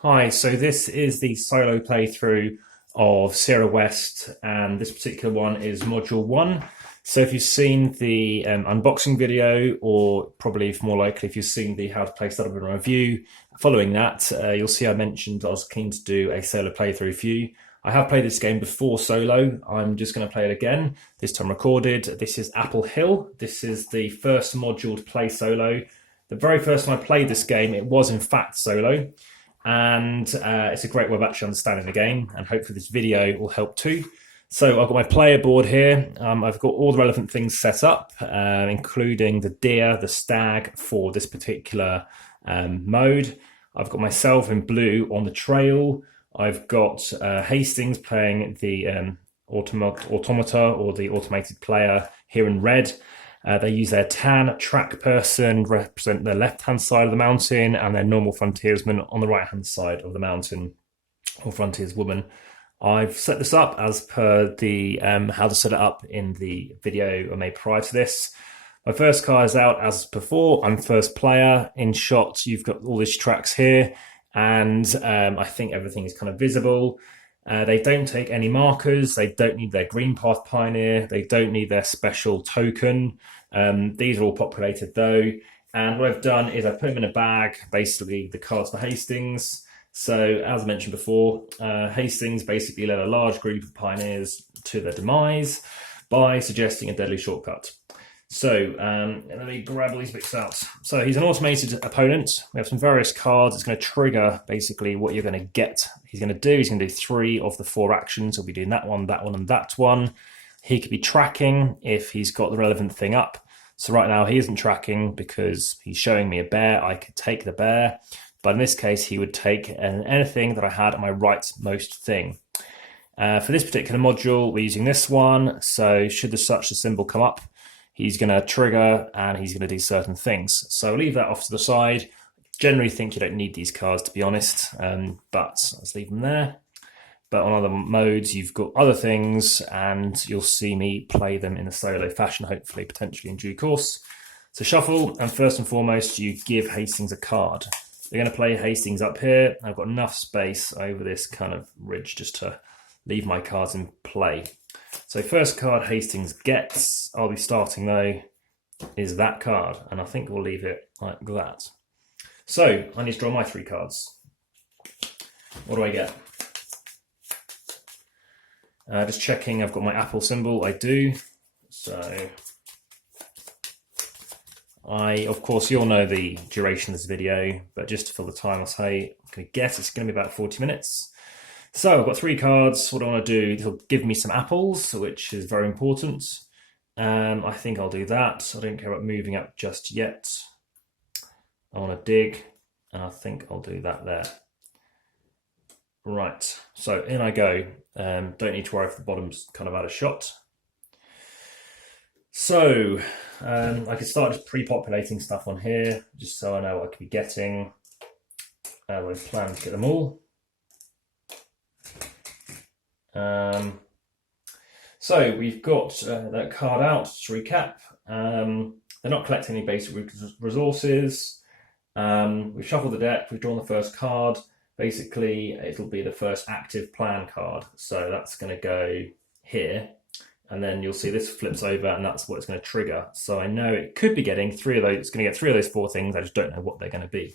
Hi, so this is the solo playthrough of Sierra West, and this particular one is Module 1. So if you've seen the unboxing video, or probably more likely if you've seen the How to Play Setup and Review, following that, you'll see I mentioned I was keen to do a solo playthrough for you. I have played this game before solo. I'm just going to play it again, this time recorded. This is Apple Hill. This is the first module to play solo. The very first time I played this game, it was in fact solo. And it's a great way of actually understanding the game, and hopefully this video will help too. So I've got my player board here. I've got all the relevant things set up, including the deer, the stag for this particular mode. I've got myself in blue on the trail. I've got Hastings playing the automata or the automated player here in red. They use their tan track person represent the left-hand side of the mountain, and their normal frontiersman on the right-hand side of the mountain, or frontierswoman. I've set this up as per the how to set it up in the video I made prior to this. My first card is out as before. I'm first player. In shot, you've got all these tracks here, and I think everything is kind of visible. They don't take any markers. They don't need their green path pioneer. They don't need their special token. These are all populated though. And what I've done is I put them in a bag, basically the cards for Hastings. So as I mentioned before, Hastings basically led a large group of pioneers to their demise by suggesting a deadly shortcut. So let me grab these bits out. So he's an automated opponent. We have some various cards. It's going to trigger basically what you're going to get. He's going to do 3 of the 4 actions. He'll be doing that one, and that one. He could be tracking if he's got the relevant thing up. So right now he isn't tracking because he's showing me a bear. I could take the bear, but in this case he would take anything that I had on my rightmost thing. For this particular module, we're using this one. So should such a symbol come up, he's going to trigger and he's going to do certain things. So I'll leave that off to the side. Generally think you don't need these cards, to be honest, but let's leave them there. But on other modes, you've got other things, and you'll see me play them in a solo fashion, hopefully, potentially in due course. So shuffle, and first and foremost, you give Hastings a card. We're going to play Hastings up here. I've got enough space over this kind of ridge just to leave my cards in play. So first card Hastings gets, I'll be starting though, is that card, and I think we'll leave it like that. So I need to draw my 3 cards. What do I get? Just checking I've got my apple symbol. I do. So of course, you'll know the duration of this video, but just to fill the time, I'll say I'm going to guess it's going to be about 40 minutes. So I've got 3 cards. What I want to do, it'll give me some apples, which is very important. I think I'll do that. I don't care about moving up just yet. I want to dig, and I think I'll do that there. Right, so in I go. Don't need to worry if the bottom's kind of out of shot. So I could start just pre-populating stuff on here, just so I know what I could be getting. I plan to get them all. So we've got that card out, to recap. They're not collecting any basic resources. We've shuffled the deck, we've drawn the first card. Basically, it'll be the first active plan card. So that's going to go here. And then you'll see this flips over, and that's what it's going to trigger. So I know it could be getting 3 of those. It's going to get 3 of those 4 things. I just don't know what they're going to be.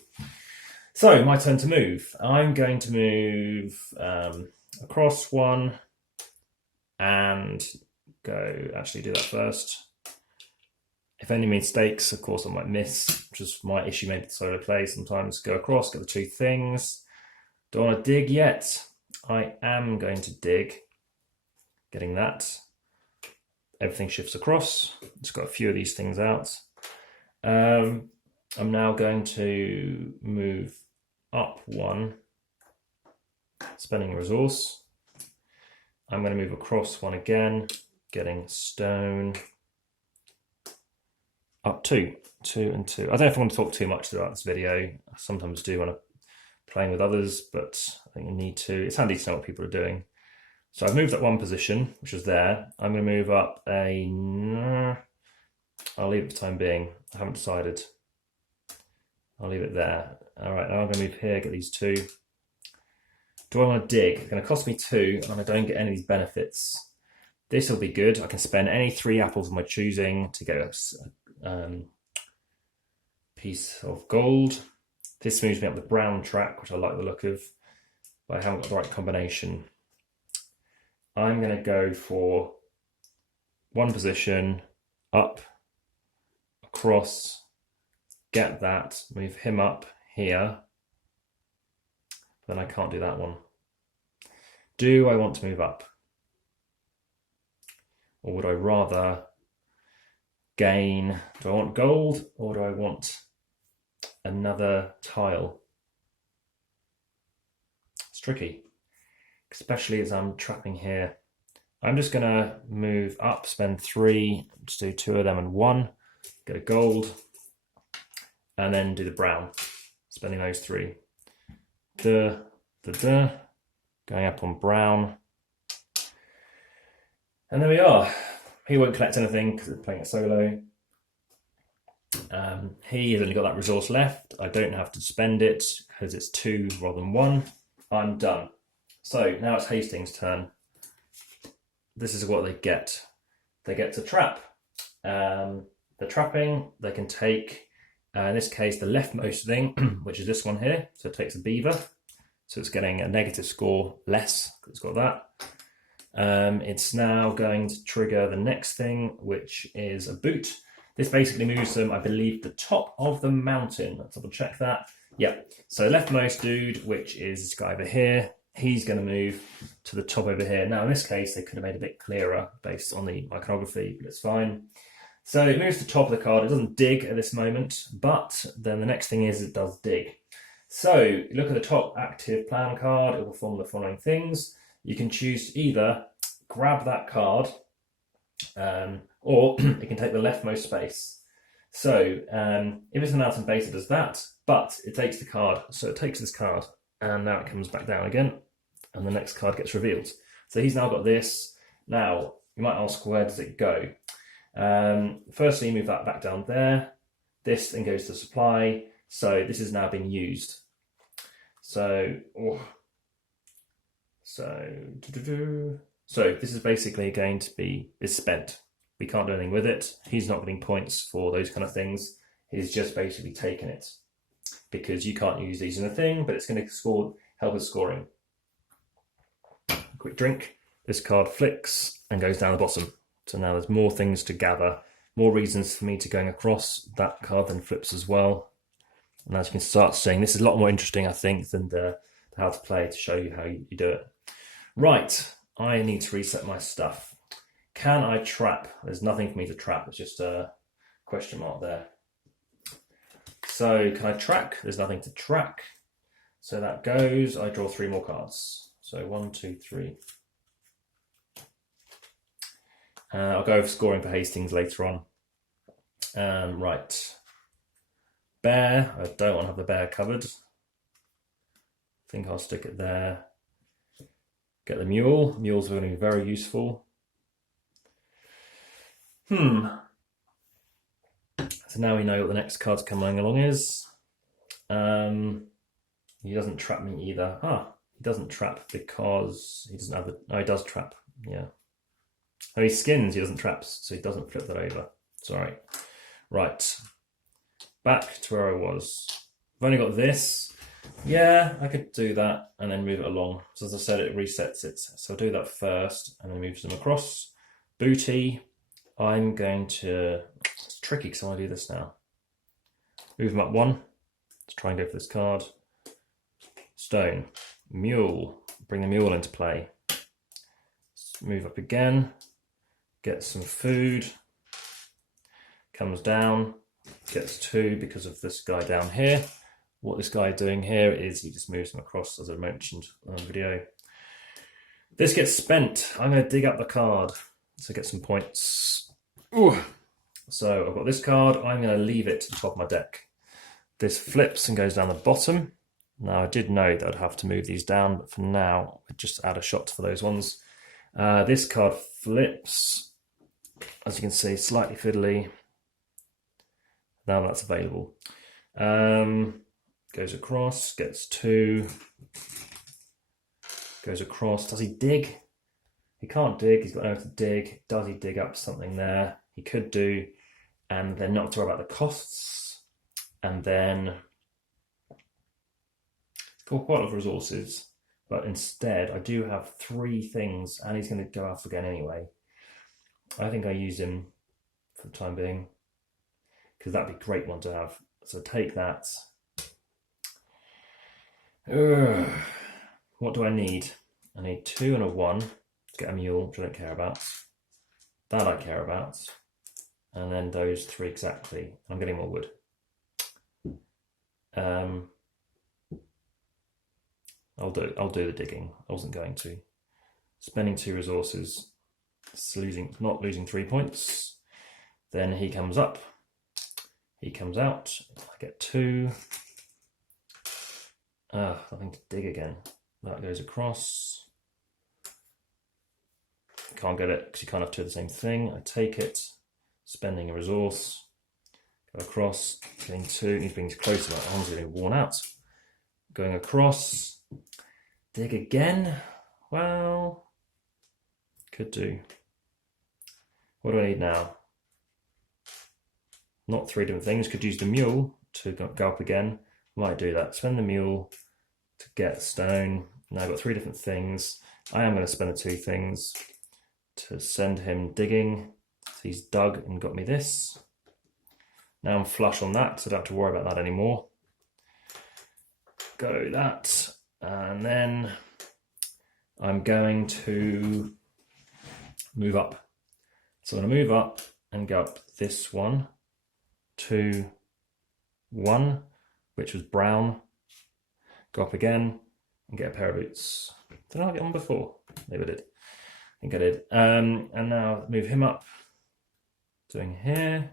So my turn to move. I'm going to move across 1 and go, actually do that first. If any mistakes, of course I might miss, which is my issue maybe with solo play. Sometimes go across, get the 2 things. Don't want to dig yet. I am going to dig. Getting that. Everything shifts across. Just got a few of these things out. I'm now going to move up 1, spending a resource. I'm going to move across 1 again, getting stone. Up 2 and 2. I don't know if I want to talk too much throughout this video. I sometimes do when I'm playing with others, but I think you need to. It's handy to know what people are doing. So I've moved up 1 position, which was there. I'm going to move up I'll leave it for the time being. I haven't decided. I'll leave it there. All right, now I'm going to move here, get these 2. Do I want to dig? It's going to cost me 2, and I don't get any of these benefits. This will be good. I can spend any 3 apples of my choosing to get a piece of gold. This moves me up the brown track, which I like the look of, but I haven't got the right combination. I'm going to go for 1 position, up, across, get that, move him up here. Then I can't do that one. Do I want to move up? Or would I rather gain? Do I want gold or do I want another tile? It's tricky, especially as I'm trapping here. I'm just going to move up, spend 3, just do 2 of them and 1, get a gold, and then do the brown, spending those 3. Going up on brown. And there we are. He won't collect anything because it's playing it solo. He has only got that resource left. I don't have to spend it because it's 2 rather than 1. I'm done. So now it's Hastings' turn. This is what they get. They get to trap. The trapping, they can take, in this case, the leftmost thing, which is this one here. So it takes a beaver. So it's getting a negative score less. It's got that. It's now going to trigger the next thing, which is a boot. This basically moves them, I believe, the top of the mountain. Let's double check that. Yeah. So leftmost dude, which is this guy over here, he's going to move to the top over here. Now, in this case, they could have made it a bit clearer based on the iconography, but it's fine. So it moves to the top of the card. It doesn't dig at this moment, but then the next thing is it does dig. So you look at the top active plan card, it will perform the following things. You can choose to either grab that card or it can take the leftmost space. So if it's an mountain base, it does that, but it takes the card. So it takes this card and now it comes back down again and the next card gets revealed. So he's now got this. Now, you might ask, where does it go? Firstly, move that back down there. This then goes to supply. So this is now being used. So this is basically going to be, it's spent. We can't do anything with it. He's not getting points for those kind of things. He's just basically taken it because you can't use these in a thing, but it's going to help with scoring. Quick drink. This card flicks and goes down the bottom. So now there's more things to gather, more reasons for me to going across. That card then flips as well. And as you can start seeing, this is a lot more interesting, I think, than the how to play to show you how you do it. Right, I need to reset my stuff. Can I trap? There's nothing for me to trap. It's just a question mark there. So can I track? There's nothing to track. So that goes, I draw 3 more cards. So 1, 2, 3. I'll go over scoring for Hastings later on. Right. Bear, I don't want to have the bear covered. I think I'll stick it there. Get the mule. Mules are going to be very useful. So now we know what the next card's coming along is. He doesn't trap me either. He doesn't trap because he doesn't have the... Oh, he does trap. Yeah. Oh, he skins, he doesn't trap, so he doesn't flip that over. Sorry. Right. Back to where I was. I've only got this. Yeah, I could do that and then move it along. So as I said, it resets it. So I'll do that first and then move them across. Booty. I'm going to... It's tricky because I want to do this now. Move them up 1. Let's try and go for this card. Stone. Mule. Bring the mule into play. Move up again. Get some food. Comes down. Gets 2 because of this guy down here. What this guy is doing here is he just moves them across, as I mentioned on the video. This gets spent. I'm going to dig up the card to get some points. Ooh. So I've got this card. I'm going to leave it at the top of my deck. This flips and goes down the bottom. Now I did know that I'd have to move these down, but for now, I just add a shot for those ones. This card flips, as you can see, slightly fiddly. Now that's available. Goes across, gets 2. Goes across. Does he dig? He can't dig. He's got nowhere to dig. Does he dig up something there? He could do. And then not to worry about the costs. And then it's got quite a lot of resources. But instead, I do have 3 things, and he's going to go off again anyway. I think I use him for the time being, because that'd be a great one to have. So take that. What do I need? I need 2 and a 1 to get a mule, which I don't care about. That I care about. And then those 3 exactly. I'm getting more wood. I'll do the digging. I wasn't going to. Spending 2 resources, not losing 3 points. Then he comes up. He comes out. I get 2. Nothing to dig again. That goes across. Can't get it because you can't have 2 of the same thing. I take it. Spending a resource. Go across. Getting 2. He's being closer. That one's getting worn out. Going across. Dig again. Well, could do. What do I need now? Not 3 different things. Could use the mule to go up again. Might do that. Spend the mule to get stone. Now I've got 3 different things. I am going to spend the 2 things to send him digging. So he's dug and got me this. Now I'm flush on that, so I don't have to worry about that anymore. Go that. And then I'm going to move up. So I'm going to move up and go up this 1, 2, 1, which was brown. Go up again and get a pair of boots. Did I get one before? Maybe I did. I think I did. And now move him up. Doing here,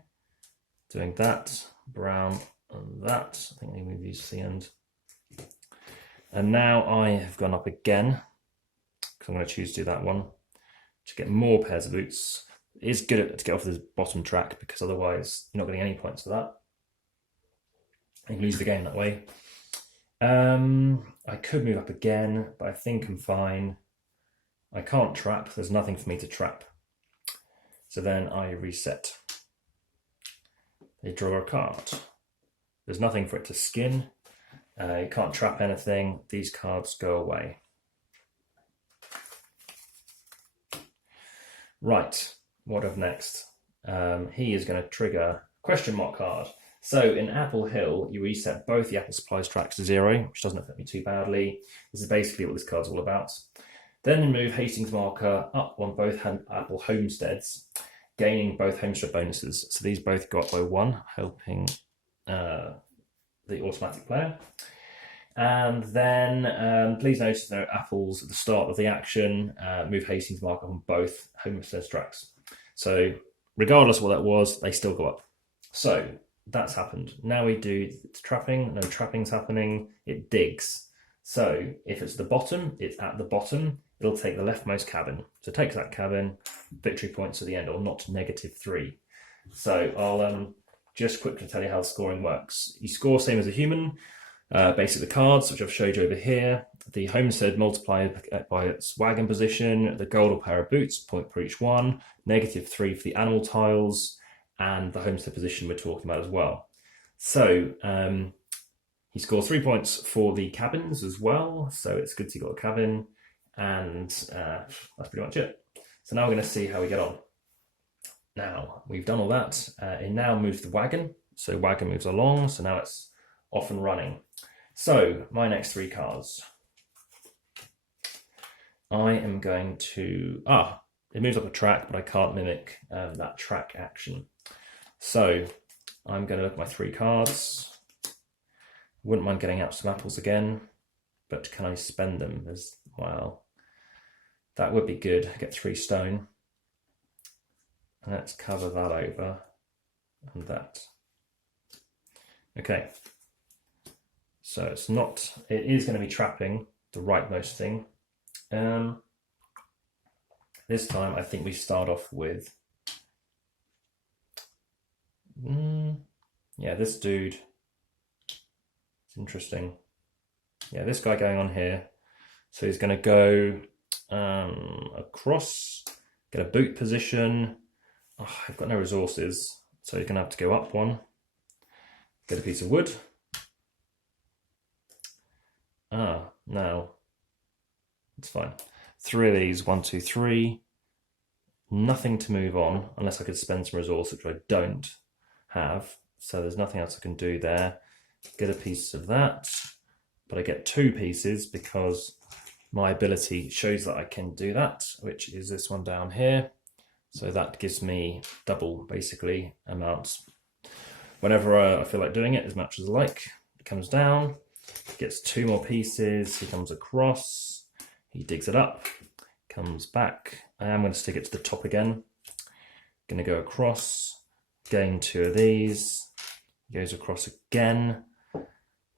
doing that, brown and that. I think I move these to the end. And now I have gone up again, because I'm going to choose to do that one, to get more pairs of boots. It is good to get off this bottom track, because otherwise you're not getting any points for that. You can lose the game that way. I could move up again, but I think I'm fine. I can't trap. There's nothing for me to trap. So then I reset. They draw a card. There's nothing for it to skin. You can't trap anything. These cards go away. Right, what of next? He is going to trigger question mark card. So in Apple Hill, you reset both the Apple Supplies tracks to 0, which doesn't affect me too badly. This is basically what this card's all about. Then move Hastings marker up on both Apple homesteads, gaining both homestead bonuses. So these both got by 1, helping the automatic player. And then please notice there are apples at the start of the action. Move Hastings marker on both homestead tracks. So regardless of what that was, they still go up. So that's happened. Now we do trapping. No trapping's happening. It digs. So if it's the bottom, it's at the bottom. It'll take the leftmost cabin. So it takes that cabin, victory points at the end, or not -3. So I'll just quickly tell you how the scoring works. You score same as a human. Basically the cards, which I've showed you over here. The homestead multiplied by its wagon position. The gold or pair of boots, point for each one. -3 for the animal tiles. And the homestead position we're talking about as well. So he scores 3 points for the cabins as well. So it's good to got a cabin. And that's pretty much it. So now we're going to see how we get on. Now we've done all that. It now moves the wagon. So wagon moves along. So now it's off and running. So my next 3 cards. I am going to... it moves up a track, but I can't mimic that track action. So I'm going to look at my 3 cards. Wouldn't mind getting out some apples again, but can I spend them? Well, that would be good. Get 3 stone. And let's cover that over and that. Okay. So it is going to be trapping the rightmost thing. This time I think we start off with this dude. It's interesting. Yeah, this guy going on here. So he's going to go across, get a boot position. Oh, I've got no resources, so he's going to have to go up one, get a piece of wood. Now it's fine. 3 of these, 1, 2, 3. Nothing to move on unless I could spend some resource, which I don't have. So there's nothing else I can do there. Get a piece of that, but I get 2 pieces because my ability shows that I can do that, which is this one down here. So that gives me double, basically, amounts. Whenever I feel like doing it, as much as I like, it comes down, gets 2 more pieces, he comes across, he digs it up, comes back. I am going to stick it to the top again. Going to go across, gain 2 of these, goes across again.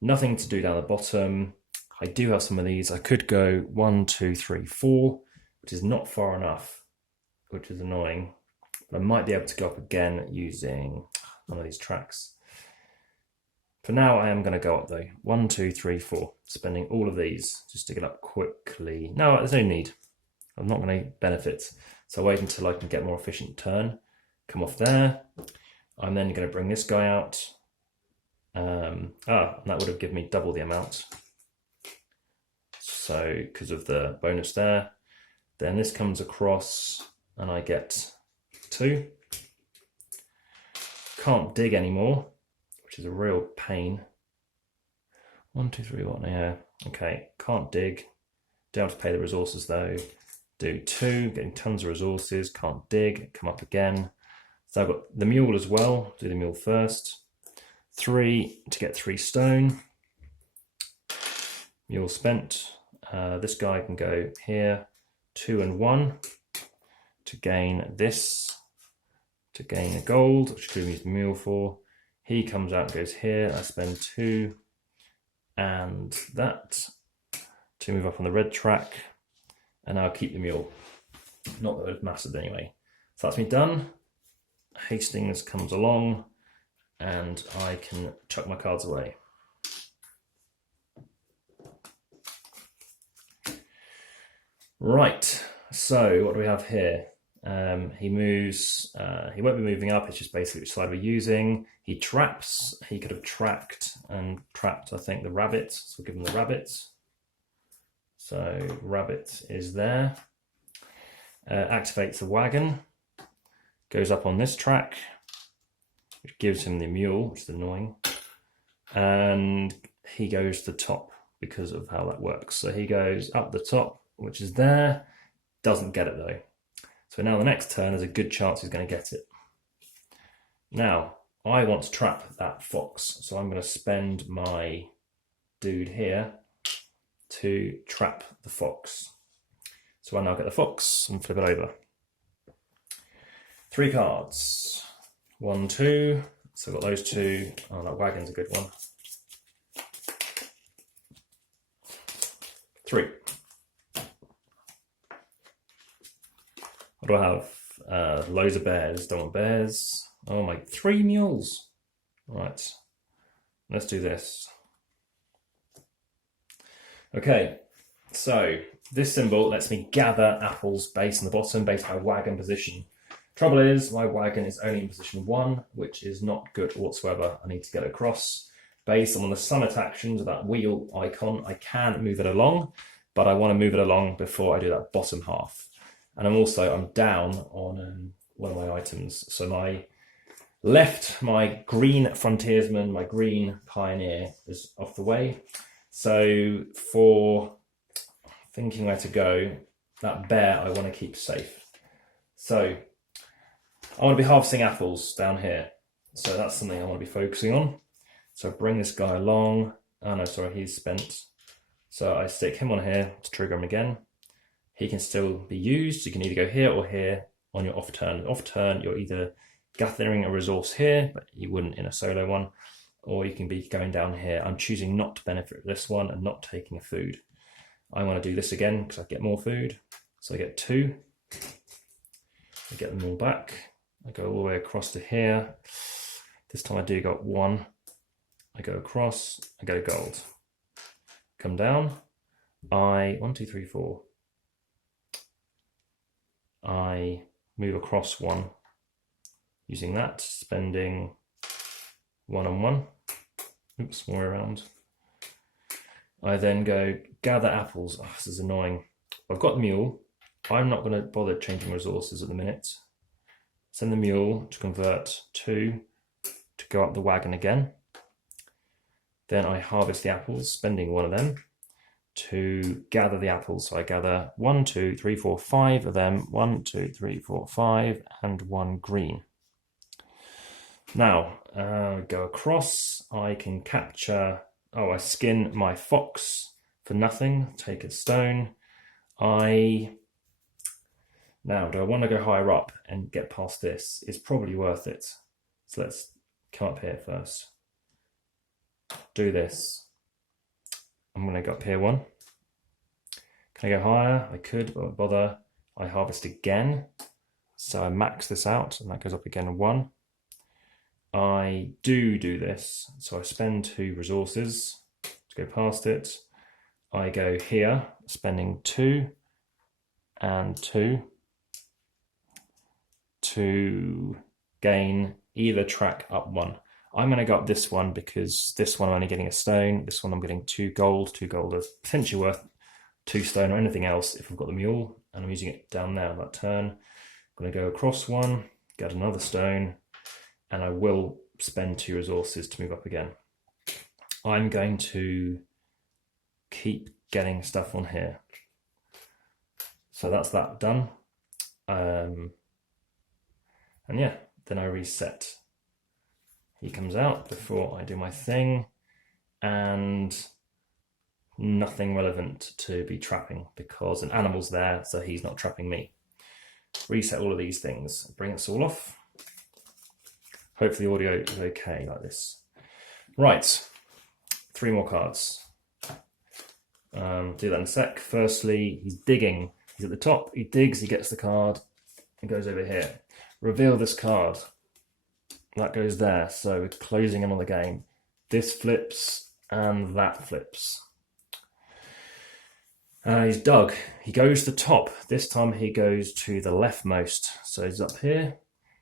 Nothing to do down the bottom. I do have some of these. I could go 1, 2, 3, 4, which is not far enough, which is annoying. But I might be able to go up again using one of these tracks. For now, I am going to go up though. 1, 2, 3, 4. Spending all of these just to get up quickly. No, there's no need. I'm not going to benefit. So wait until I can get more efficient turn. Come off there. I'm then going to bring this guy out. And that would have given me double the amount. So because of the bonus there. Then this comes across and I get 2. Can't dig anymore, which is a real pain. 1, 2, 3, 1, yeah. Okay, can't dig. Don't have to pay the resources though. Do 2, getting tons of resources, can't dig, come up again. So I've got the mule as well, do the mule first. 3 to get 3 stone. Mule spent. This guy can go here, 2 and 1 to gain this, to gain a gold, which could use the mule for. He comes out and goes here. I spend 2 and that to move up on the red track, and I'll keep the mule. Not that it matters anyway. So that's me done. Hastings comes along and I can chuck my cards away. Right, so what do we have here? He moves, he won't be moving up, it's just basically which side we're using. He traps, he could have tracked and trapped, I think, the rabbit, so we'll give him the rabbit. So rabbit is there. Activates the wagon, goes up on this track, which gives him the mule, which is annoying. And he goes to the top because of how that works. So he goes up the top, which is there, doesn't get it though. So now the next turn, there's a good chance he's going to get it. Now, I want to trap that fox, so I'm going to spend my dude here to trap the fox. So I now get the fox and flip it over. 3 cards. 1, 2. So I've got those 2. Oh, that wagon's a good one. 3. What do I have? Loads of bears. Don't want bears. Oh my, 3 mules. Right. Let's do this. Okay. So this symbol lets me gather apples based on the bottom, based on my wagon position. Trouble is, my wagon is only in position 1, which is not good whatsoever. I need to get it across. Based on the summit actions of that wheel icon, I can move it along, but I want to move it along before I do that bottom half. And I'm down on one of my items. So my left, my green frontiersman, my green pioneer is off the way. So for thinking where to go, that bear I want to keep safe. So I want to be harvesting apples down here. So that's something I want to be focusing on. So I bring this guy along. Oh no, sorry, he's spent. So I stick him on here to trigger him again. He can still be used. You can either go here or here on your off turn. Off turn, you're either gathering a resource here, but you wouldn't in a solo one, or you can be going down here. I'm choosing not to benefit this one and not taking a food. I want to do this again because I get more food. So I get 2. I get them all back. I go all the way across to here. This time I do got 1. I go across, I get a gold. Come down, 1, 2, 3, 4. I move across 1 using that, spending 1 and 1. Oops, more around. I then go gather apples. Oh, this is annoying. I've got the mule. I'm not going to bother changing resources at the minute. Send the mule to convert 2 to go up the wagon again. Then I harvest the apples, spending 1 of them to gather the apples. So I gather 1, 2, 3, 4, 5 of them. 1, 2, 3, 4, 5, and 1 green. Now, go across. I can capture. I skin my fox for nothing. Take a stone. Now, do I want to go higher up and get past this? It's probably worth it. So let's come up here first. Do this. I'm going to go up here 1. Can I go higher? I could, but I won't bother. I harvest again. So I max this out, and that goes up again 1. I do this. So I spend 2 resources to go past it. I go here, spending 2 and 2 to gain either track up 1. I'm going to go up this one because this one I'm only getting a stone. This one I'm getting 2 gold. 2 gold is potentially worth 2 stone or anything else if I've got the mule, and I'm using it down there on that turn. I'm going to go across 1, get another stone, and I will spend 2 resources to move up again. I'm going to keep getting stuff on here. So that's that done. And yeah, then I reset. He comes out before I do my thing, and nothing relevant to be trapping because an animal's there, so he's not trapping me. Reset all of these things, bring us all off. Hopefully the audio is okay like this. Right, 3 more cards. Do that in a sec. Firstly, he's digging. He's at the top, he digs, he gets the card, and goes over here. Reveal this card. That goes there, so we're closing in on the game. This flips, and that flips. He's dug. He goes to the top. This time he goes to the leftmost. So he's up here.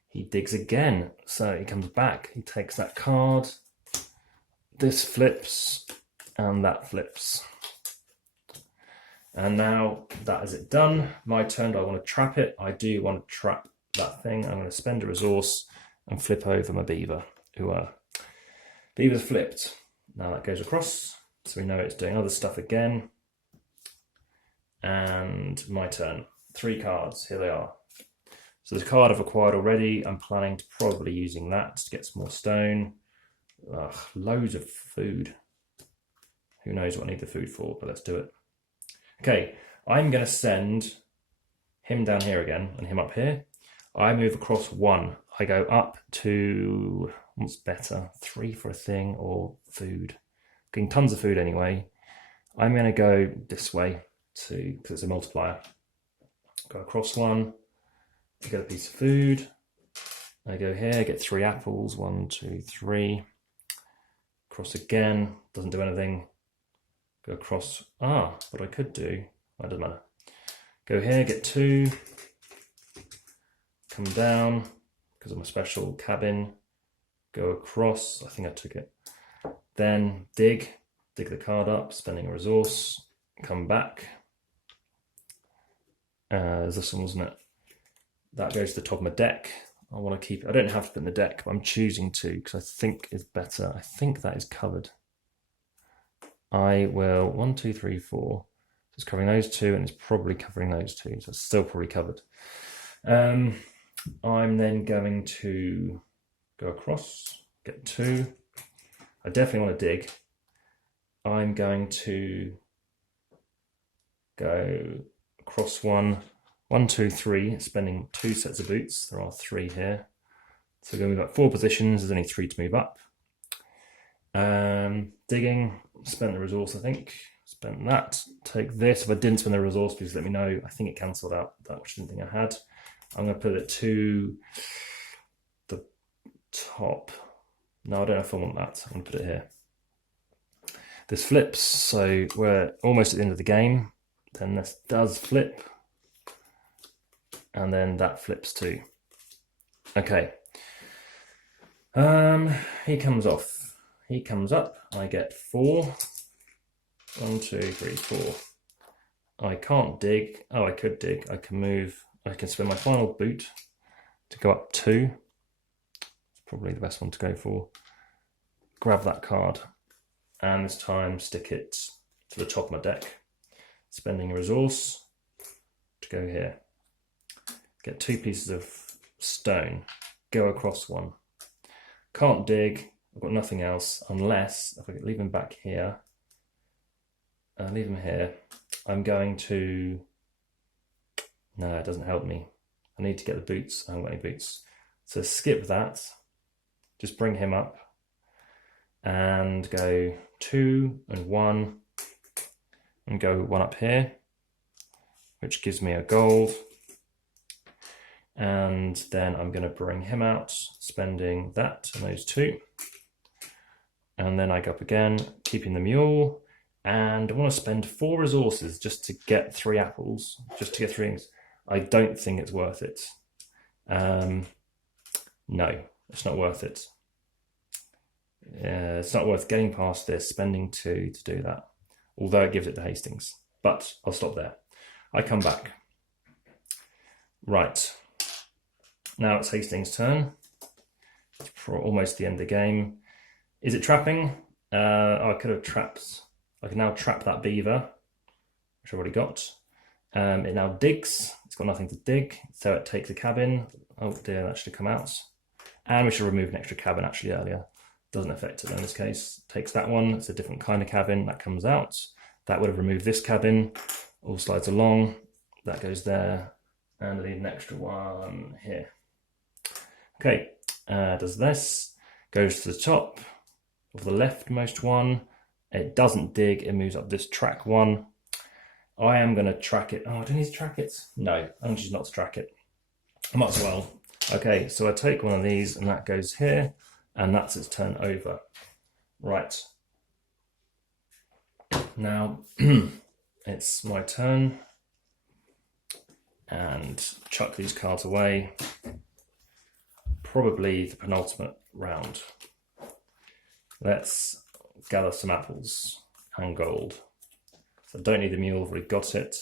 He digs again. So he comes back. He takes that card. This flips, and that flips. And now that is it done. My turn. Do I want to trap it? I do want to trap that thing. I'm going to spend a resource and flip over my beaver. Beaver's flipped. Now that goes across. So we know it's doing other stuff again. And my turn. 3 cards. Here they are. So the card I've acquired already. I'm planning to probably using that to get some more stone. Ugh, loads of food. Who knows what I need the food for, but let's do it. Okay, I'm going to send him down here again and him up here. I move across 1. I go up to, what's better, 3 for a thing or food. Getting tons of food anyway. I'm going to go this way because it's a multiplier. Go across 1. I get a piece of food. I go here, get 3 apples. 1, 2, 3. Cross again. Doesn't do anything. Go across. What I could do. That doesn't matter. Go here, get 2. Come down because I'm a special cabin. Go across. I think I took it. Then dig the card up, spending a resource. Come back. There's this one, wasn't it? That goes to the top of my deck. I want to keep it. I don't have to put in the deck, but I'm choosing to because I think it's better. I think that is covered. I will 1, 2, 3, 4. It's covering those 2, and it's probably covering those 2, so it's still probably covered. I'm then going to go across, get 2. I definitely want to dig. I'm going to go across 1, 1, 2, 3, spending 2 sets of boots. There are 3 here. So we're going to move up 4 positions. There's only 3 to move up. Digging, spent the resource, I think. Spent that. Take this. If I didn't spend the resource, please let me know. I think it cancelled out that, which I didn't think I had. I'm going to put it to the top. No, I don't know if I want that. I'm going to put it here. This flips, so we're almost at the end of the game. Then this does flip, and then that flips too. Okay. He comes off. He comes up. I get 4. 1, 2, 3, 4. I can't dig. Oh, I could dig. I can move. I can spend my final boot to go up 2. It's probably the best one to go for. Grab that card, and this time stick it to the top of my deck. Spending a resource to go here. Get 2 pieces of stone. Go across 1. Can't dig. I've got nothing else unless if I could leave him back here. Leave him here. I'm going to. No, it doesn't help me. I need to get the boots. I haven't got any boots. So skip that. Just bring him up. And go 2 and 1. And go 1 up here. Which gives me a gold. And then I'm going to bring him out, spending that and those 2. And then I go up again, keeping the mule. And I want to spend 4 resources just to get 3 apples, just to get 3 things. I don't think it's worth it. No, it's not worth it. It's not worth getting past this, spending 2 to do that. Although it gives it to Hastings. But I'll stop there. I come back. Right. Now it's Hastings' turn. It's almost the end of the game. Is it trapping? I could have trapped. I can now trap that beaver, which I've already got. It now digs. It's got nothing to dig, so it takes a cabin. Oh dear, that should have come out. And we should remove an extra cabin actually earlier. Doesn't affect it in this case. Takes that one. It's a different kind of cabin. That comes out. That would have removed this cabin. All slides along. That goes there. And I need an extra one here. Okay, does this. Goes to the top of the leftmost one. It doesn't dig. It moves up this track 1. I am going to track it. Oh, I don't need to track it. No, I'm just not to track it. I might as well. Okay, so I take one of these and that goes here. And that's its turn over. Right. Now, it's my turn. And chuck these cards away. Probably the penultimate round. Let's gather some apples and gold. So I don't need the mule, I've already got it.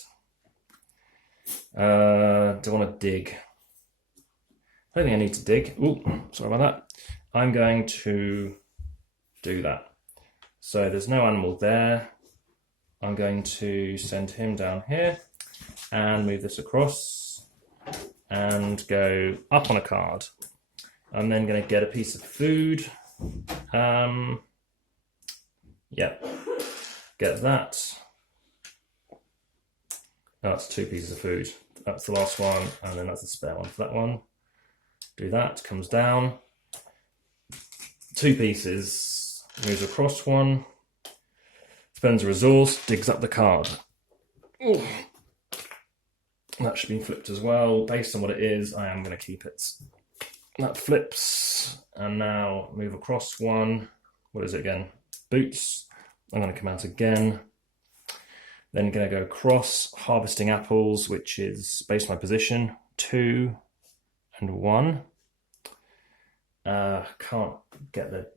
Don't want to dig. I don't think I need to dig. Ooh, sorry about that. I'm going to do that. So there's no animal there. I'm going to send him down here and move this across and go up on a card. I'm then going to get a piece of food. Yep. Get that. That's 2 pieces of food. That's the last one, and then that's the spare one for that one. Do that, comes down. 2 pieces, moves across 1, spends a resource, digs up the card. Ooh. That should be flipped as well. Based on what it is, I am going to keep it. That flips, and now move across 1. What is it again? Boots. I'm going to come out again. Then going to go across, harvesting apples, which is based on my position. 2 and 1. Can't get the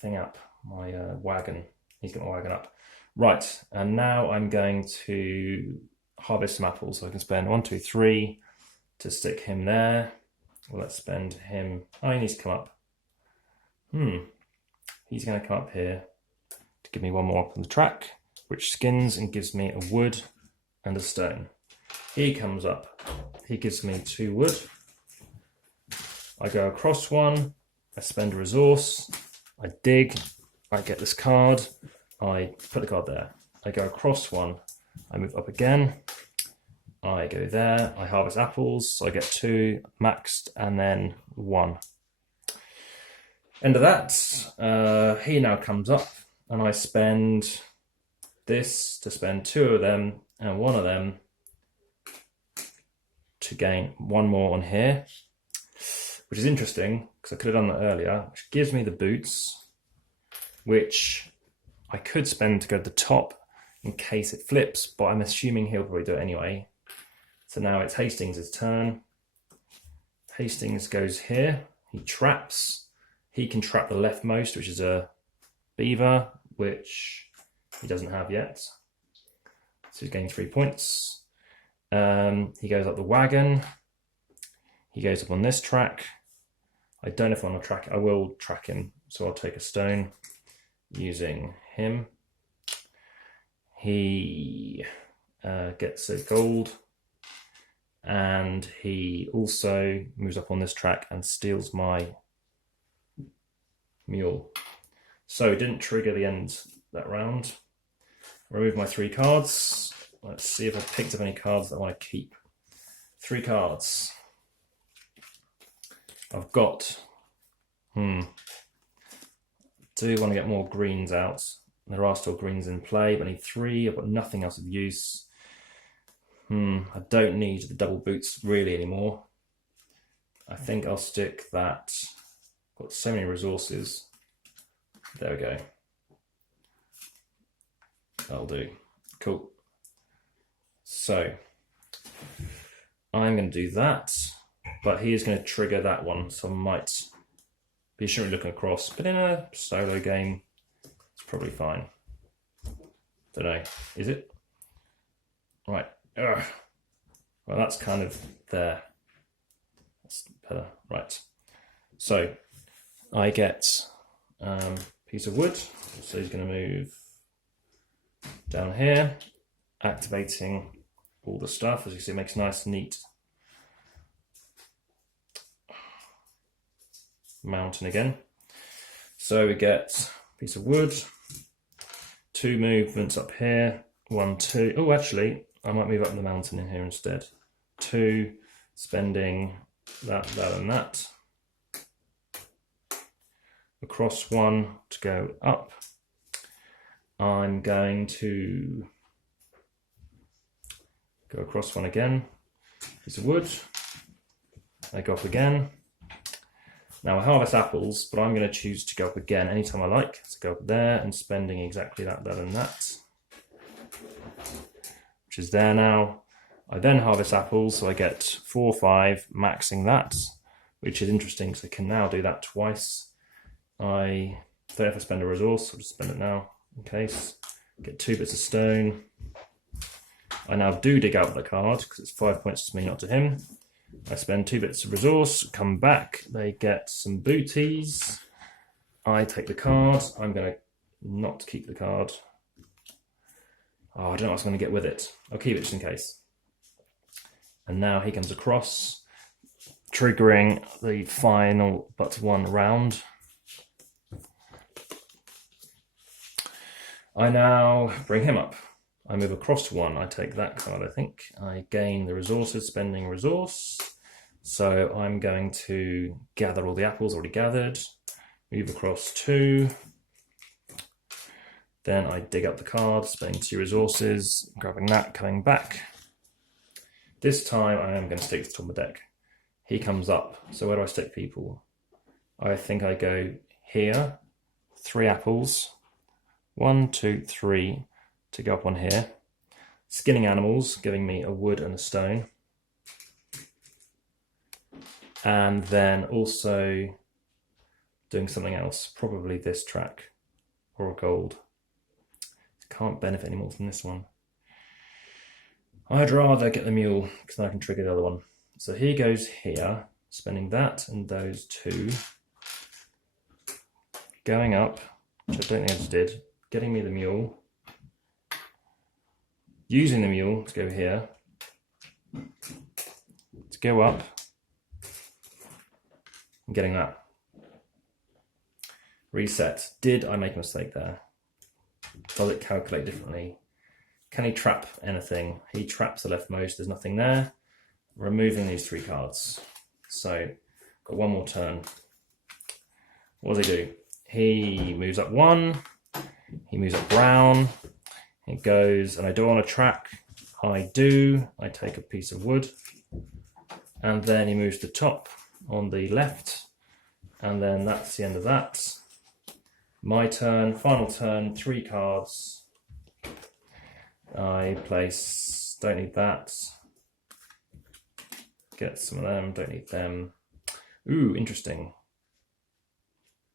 thing up. My wagon. He's got my wagon up. Right, and now I'm going to harvest some apples. So I can spend 1, 2, 3 to stick him there. Well, let's spend him. Oh, he needs to come up. He's going to come up here to give me 1 more up on the track, which skins and gives me a wood and a stone. He comes up. He gives me 2 wood. I go across 1. I spend a resource. I dig. I get this card. I put the card there. I go across 1. I move up again. I go there. I harvest apples. So I get 2 maxed and then 1. End of that. He now comes up and I spend this to spend 2 of them and 1 of them to gain 1 more on here, which is interesting because I could have done that earlier, which gives me the boots, which I could spend to go to the top in case it flips, but I'm assuming he'll probably do it anyway. So now it's Hastings' turn. Hastings goes here. He traps. He can trap the leftmost, which is a beaver, which he doesn't have yet. So he's getting 3 points. He goes up the wagon. He goes up on this track. I don't know if I want to track it. I will track him. So I'll take a stone using him. He gets a gold. And he also moves up on this track and steals my mule. So it didn't trigger the end that round. Remove my 3 cards. Let's see if I've picked up any cards that I want to keep. 3 cards. I've got... do want to get more greens out. There are still greens in play, but I need 3. I've got nothing else of use. I don't need the double boots really anymore. I think I'll stick that. Got so many resources. There we go. That'll do. Cool. So I'm going to do that, but he is going to trigger that one, so I might be sure looking across. But in a solo game, it's probably fine. Don't know. Is it? Right. Ugh. Well, that's kind of there. That's better. Right. So I get a piece of wood. So he's going to move down here, activating all the stuff. As you see, it makes a nice, neat mountain again. So we get a piece of wood, 2 movements up here, 1, 2. Oh, actually, I might move up the mountain in here instead. 2, spending that, and that. Across 1 to go up. I'm going to go across 1 again. Piece of wood. I go up again. Now I harvest apples, but I'm going to choose to go up again anytime I like. So go up there and spending exactly that, and that. Which is there now. I then harvest apples, so I get 4 or 5, maxing that, which is interesting because I can now do that twice. I don't have to spend a resource, I'll just spend it now in case. Get 2 bits of stone. I now do dig out the card because it's 5 points to me, not to him. I spend 2 bits of resource, come back, they get some booties. I take the card. I'm going to not keep the card. Oh, I don't know what I'm going to get with it. I'll keep it just in case. And now he comes across, triggering the final but 1 round. I now bring him up. I move across to 1. I take that card, I think. I gain the resources, spending resource. So I'm going to gather all the apples already gathered. Move across 2. Then I dig up the card, spending 2 resources, grabbing that, coming back. This time I am going to stick to the top of the deck. He comes up. So where do I stick people? I think I go here. 3 apples. 1, 2, 3 to go up on here. Skinning animals, giving me a wood and a stone. And then also doing something else, probably this track or a gold. Can't benefit any more from this one. I'd rather get the mule because then I can trigger the other one. So he goes here, spending that and those 2. Going up, which I don't think I just did, getting me the mule. Using the mule to go here. To go up. And getting that. Reset. Did I make a mistake there? Does it calculate differently? Can he trap anything? He traps the leftmost, there's nothing there. Removing these 3 cards. So, got 1 more turn. What does he do? He moves up 1. He moves up brown. He goes, and I don't want to track. I do. I take a piece of wood. And then he moves to top on the left. And then that's the end of that. My turn, final turn, 3 cards. I place, don't need that. Get some of them, don't need them. Ooh, interesting.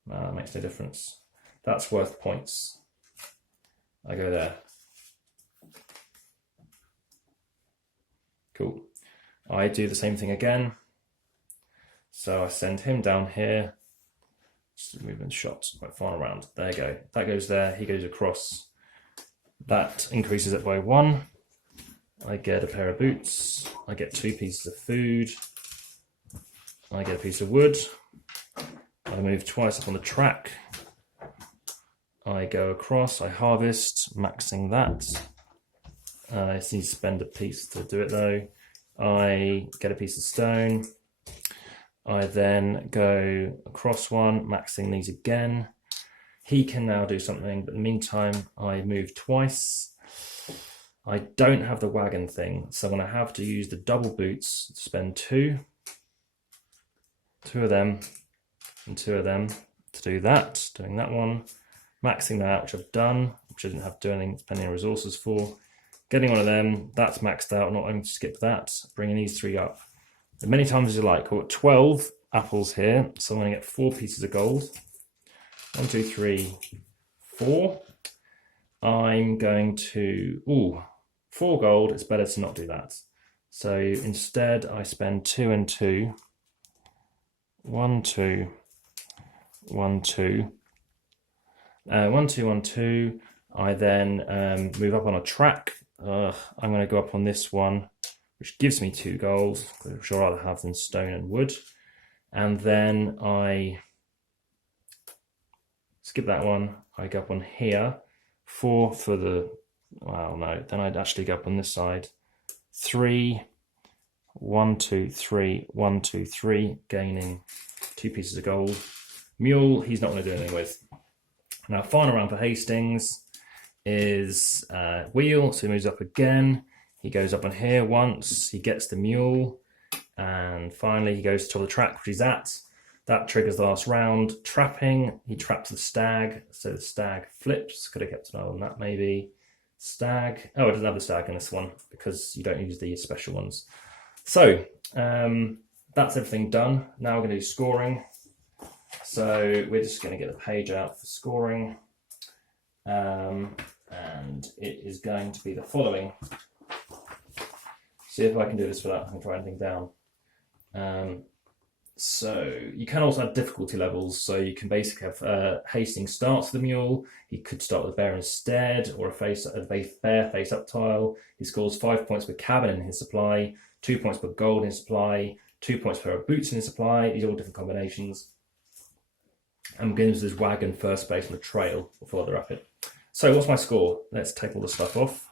That makes no difference. That's worth points. I go there. Cool. I do the same thing again. So I send him down here. Just movement shots quite far around. There you go. That goes there. He goes across. That increases it by 1. I get a pair of boots. I get 2 pieces of food. I get a piece of wood. I move twice up on the track. I go across. I harvest, maxing that. I need to spend a piece to do it though. I get a piece of stone. I then go across one, maxing these again. He can now do something, but in the meantime, I move twice. I don't have the wagon thing, so I'm going to have to use the double boots to spend 2. 2 of them and 2 of them to do that. Doing that one, maxing that, which I've done, which I didn't have to do anything, spending resources for. Getting one of them, that's maxed out, not going to skip that. Bringing these 3 up. As many times as you like. I've got 12 apples here, so I'm going to get 4 pieces of gold. 1, 2, 3, 4. I'm going to, 4 gold, it's better to not do that. So instead I spend 2 and 2. 1, 2, 1, 2. 1, 2, 1, 2. I then move up on a track. I'm going to go up on this one, which gives me 2 gold, which I'd rather have than stone and wood. And then I skip that one. I go up on here. 4 for the, well, no, then I'd actually go up on this side. 3, 1, 2, 3, 1, 2, 3, gaining 2 pieces of gold. Mule, he's not going to do anything with. Now, final round for Hastings is wheel, so he moves up again. He goes up on here once, he gets the mule, and finally he goes to the top of the track, which he's at. That triggers the last round. Trapping, he traps the stag, so the stag flips. Could have kept an eye on that maybe. Stag, oh, I didn't have the stag in this one because you don't use the special ones. So, that's everything done. Now we're going to do scoring. So we're just going to get the page out for scoring. And it is going to be the following. See if I can do this without having to write anything down. So you can also have difficulty levels. So you can basically have Hastings starts the mule. He could start with a bear instead, or a bear face up tile. He scores 5 points per cabin in his supply, 2 points per gold in his supply, 2 points per boots in his supply. These are all different combinations. And begins with his wagon first base on the trail before they're up it. So what's my score? Let's take all the stuff off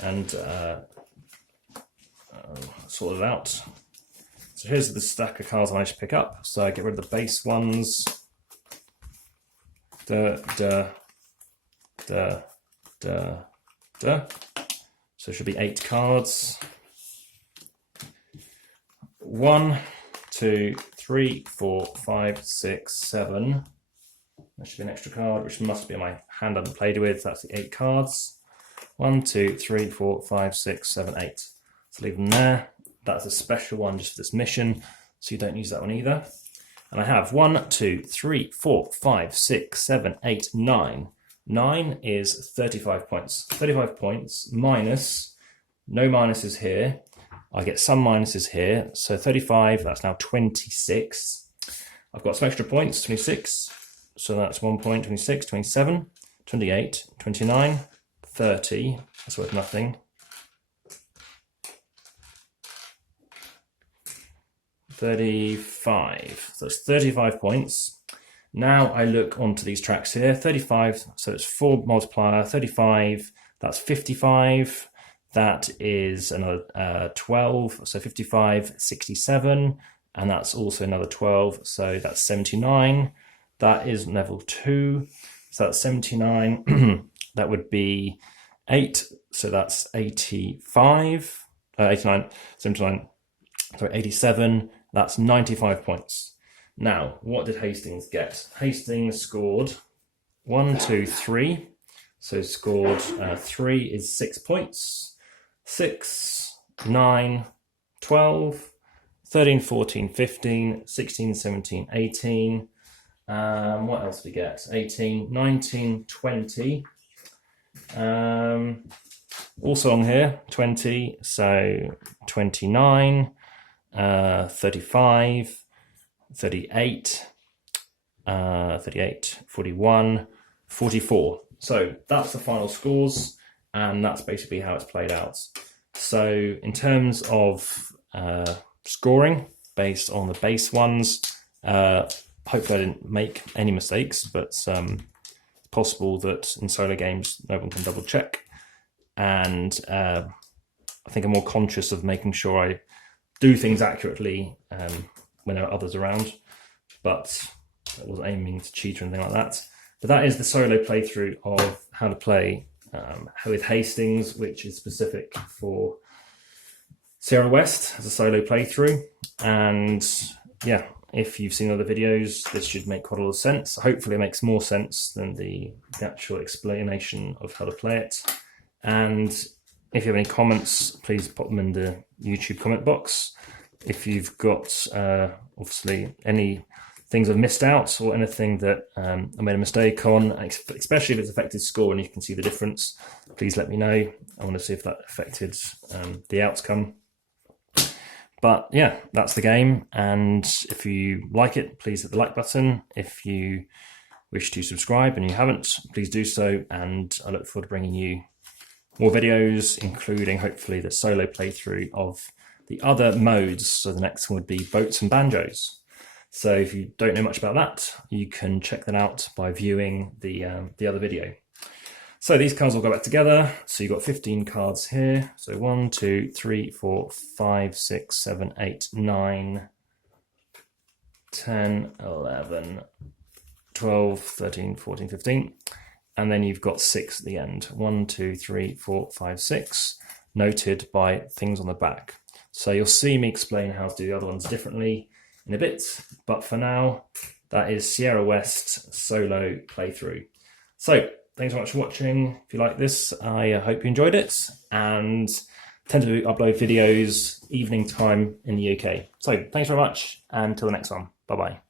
and sort it out. So here's the stack of cards I managed to pick up. So I get rid of the base ones. So it should be 8 cards. 1, 2, 3, 4, 5, 6, 7. There should be an extra card, which must be in my hand I haven't played with. That's the 8 cards. 1, 2, 3, 4, 5, 6, 7, 8. So leave them there. That's a special one just for this mission, so you don't use that one either. And I have 1, 2, 3, 4, 5, 6, 7, 8, 9. 9 is 35 points. 35 points minus, no minuses here. I get some minuses here. So 35, that's now 26. I've got some extra points, 26. So that's 1 point, 26, 27, 28, 29, 30. That's worth nothing. 35. So that's 35 points. Now I look onto these tracks here. 35, so it's 4 multiplier. 35, that's 55. That is another 12. So 55, 67. And that's also another 12. So that's 79. That is level 2. So that's 79. That would be 8. So that's 85. 89, 79. Sorry, 87. That's 95 points. Now, what did Hastings get? Hastings scored 1, 2, 3. So scored 3 is 6 points. 6, 9, 12, 13, 14, 15, 16, 17, 18. What else did we get? 18, 19, 20. Also on here, 20, so 29, 35, 38, 38, 41, 44. So that's the final scores, and that's basically how it's played out. So in terms of scoring, based on the base ones, hopefully I didn't make any mistakes, but it's possible that in solo games no one can double check. And I think I'm more conscious of making sure I do things accurately when there are others around, but I wasn't aiming to cheat or anything like that. But that is the solo playthrough of how to play with Hastings, which is specific for Sierra West as a solo playthrough. And yeah, if you've seen other videos, this should make quite a lot of sense. Hopefully it makes more sense than the actual explanation of how to play it. And if you have any comments, please pop them in the YouTube comment box. If you've got obviously any things I've missed out or anything that I made a mistake on, especially if it's affected score and you can see the difference, please let me know. I want to see if that affected the outcome. But yeah, that's the game. And if you like it, please hit the like button. If you wish to subscribe and you haven't, please do so. And I look forward to bringing you more videos, including hopefully the solo playthrough of the other modes. So the next one would be boats and banjos. So if you don't know much about that, you can check that out by viewing the other video. So these cards will go back together. So you've got 15 cards here. So 1, 2, 3, 4, 5, 6, 7, 8, 9, 10, 11, 12, 13, 14, 15. And then you've got 6 at the end. 1, 2, 3, 4, 5, 6, noted by things on the back. So you'll see me explain how to do the other ones differently in a bit. But for now, that is Sierra West solo playthrough. So thanks so much for watching. If you like this, I hope you enjoyed it. And I tend to upload videos evening time in the UK. So thanks very much, and until the next one. Bye-bye.